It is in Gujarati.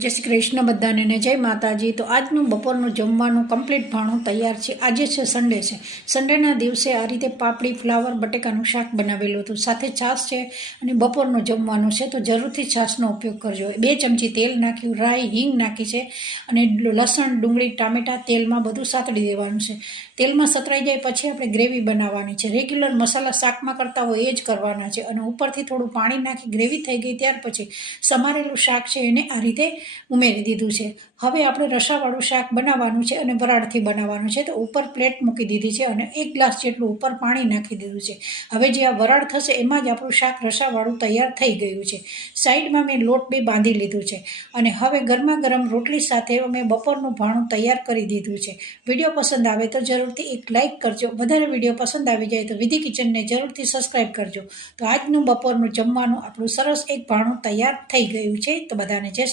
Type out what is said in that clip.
જય શ્રી કૃષ્ણ બધાને, ને જય માતાજી. તો આજનું બપોરનું જમવાનું કમ્પ્લીટ ભાણું તૈયાર છે. આજે છે સન્ડે છે. સન્ડેના દિવસે આ રીતે પાપડી, ફ્લાવર, બટેકાનું શાક બનાવેલું હતું. સાથે છાશ છે અને બપોરનું જમવાનું છે. તો જરૂરથી છાશનો ઉપયોગ કરજો. બે ચમચી તેલ નાખ્યું, રાઈ, હિંગ નાખી છે અને લસણ, ડુંગળી, ટામેટાં તેલમાં બધું સાતડી દેવાનું છે. તેલમાં સતરાઈ જાય પછી આપણે ગ્રેવી બનાવવાની છે. રેગ્યુલર મસાલા શાકમાં કરતા હોય એ જ કરવાના છે. અને ઉપરથી થોડું પાણી નાખી ગ્રેવી થઈ ગઈ ત્યાર પછી સમારેલું શાક છે એને આ રીતે ઉમેરી દીધું છે. હવે આપણે રસાવાળું શાક બનાવવાનું છે અને વરાળથી બનાવવાનું છે. તો ઉપર પ્લેટ મૂકી દીધી છે અને એક ગ્લાસ જેટલું ઉપર પાણી નાખી દીધું છે. હવે જે આ વરાળ થશે એમાં જ આપણું શાક રસાવાળું તૈયાર થઈ ગયું છે. સાઈડમાં મેં લોટ બી બાંધી લીધું છે. અને હવે ગરમા ગરમ રોટલી સાથે અમે બપોરનું ભાણું તૈયાર કરી દીધું છે. વીડિયો પસંદ આવે તો જરૂરથી એક લાઇક કરજો. વધારે વીડિયો પસંદ આવી જાય તો વિધિ કિચનને જરૂરથી સબસ્ક્રાઈબ કરજો. તો આજનું બપોરનું જમવાનું આપણું સરસ એક ભાણું તૈયાર થઈ ગયું છે. તો બધાને જય